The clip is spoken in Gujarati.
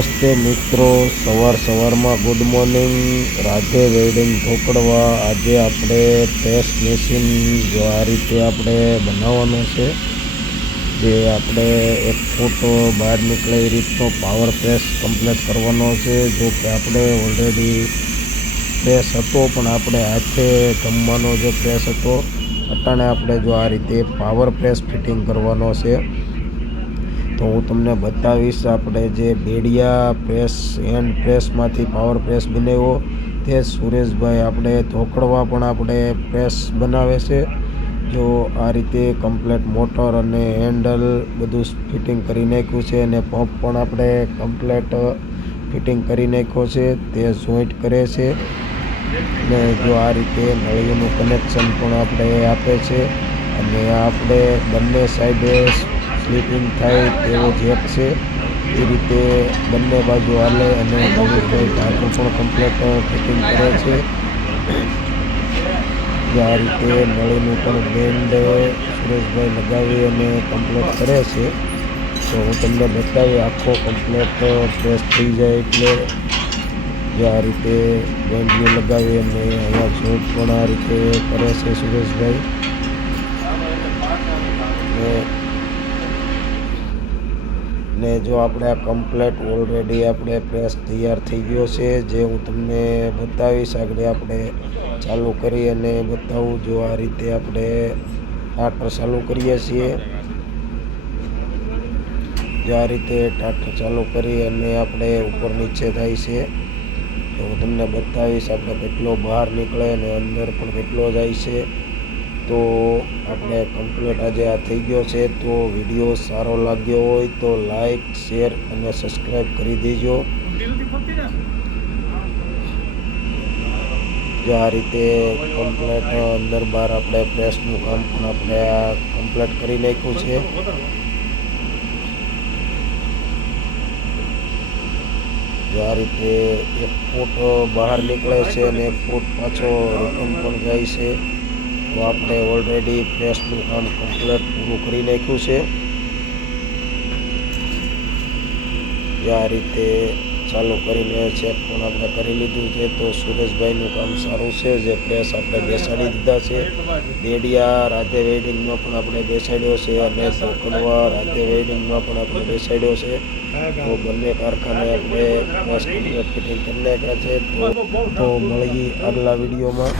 નમસ્તે મિત્રો, સવારમાં ગુડ મોર્નિંગ। રાધે વેલ્ડિંગ ઢોકળવા। આજે આપણે પ્રેસ મશીન જો આ રીતે આપણે બનાવવાનો છે, જે આપણે 1 ફૂટ બહાર નીકળે એ રીતનો પાવર પ્રેસ કમ્પ્લીટ કરવાનો છે। જો કે આપણે ઓલરેડી પ્રેસ હતો, પણ આપણે હાથે જમવાનો જે પ્રેસ હતો, અટાણે આપણે જો આ રીતે પાવર પ્રેસ ફિટિંગ કરવાનો છે। તો હું તમને બતાવીશ આપણે જે Bediya press hand પ્રેસમાંથી power press બનાવ્યો તે સુરેશભાઈ આપણે ઢોકળવા પણ આપણે પ્રેસ બનાવે છે। જો આ રીતે કમ્પ્લેટ મોટર અને હેન્ડલ બધું ફિટિંગ કરી નાખ્યું છે, અને પંપ પણ આપણે કમ્પ્લેટ ફિટિંગ કરી નાખ્યો છે, તે જોઈન્ટ કરે છે। અને જો આ રીતે નળીઓનું કનેક્શન પણ આપણે આપે છે, અને આપણે બંને સાઈડે સ્લીપિંગ થાય તેવો જેક છે, એ રીતે બંને બાજુ હાલે। અને નવીનભાઈ ઢાંકણું પણ કમ્પ્લેટ ફિટિંગ કરે છે। આ રીતે નળીનું પણ બેન્ડ સુરેશભાઈ લગાવી અને કમ્પ્લેટ કરે છે। તો હું તમને બતાવી આખો કમ્પ્લેટ પ્રેસ થઈ જાય એટલે આ રીતે બેન્ડનું લગાવી અને અહીંયા જોઈન્ટ પણ આ રીતે કરે છે સુરેશભાઈ। ને જો આપણે આ કમ્પ્લેટ ઓલરેડી આપણે પ્રેસ તૈયાર થઈ ગયો છે, જે હું તમને બતાવીશ આગળ આપણે ચાલુ કરી અને બતાવું। જો આ રીતે આપણે ટાટર ચાલુ કરીએ છીએ, જો આ રીતે ટાટર ચાલુ કરી અને આપણે ઉપર નીચે થાય છે, તો હું તમને બતાવીશ આપણે કેટલો બહાર નીકળે અને અંદર પણ કેટલો જાય છે। તો આપણે કમ્પ્લીટ આજે આ થઈ ગયો છે। તો વિડીયો સારો લાગ્યો હોય તો લાઈક, શેર અને સબસ્ક્રાઈબ કરી દેજો। જો આ રીતે કમ્પ્લીટ અંદર બહાર આપણે પ્રેસનું કામ પણ આપણે આ કમ્પ્લીટ કરી નાખ્યું છે। જો આ રીતે 1 ફૂટ બહાર નીકળે છે અને 1 ફૂટ પાછો રિટર્ન પણ જાય છે। તો આપણે ઓલરેડી પ્રેસનું કામ કમ્પ્લીટ પૂરું કરી નાખ્યું છે। આ રીતે ચાલુ કરીને ચેક પણ આપણે કરી લીધું છે। તો સુરેશભાઈનું કામ સારું છે, જે પ્રેસ આપણે બેસાડી દીધા છે। બેડિયા રાધે વેલ્ડિંગમાં પણ આપણે બેસાડ્યો છે, અને ઢોકળવા રાધે વેલ્ડિંગમાં પણ આપણે બેસાડ્યો છે। તો બંને કારખાને આપણે પ્રેસ કમ્પ્લીટ ફિટિંગ કરી નાખ્યા છે। તો મળીએ આગલા વિડીયોમાં।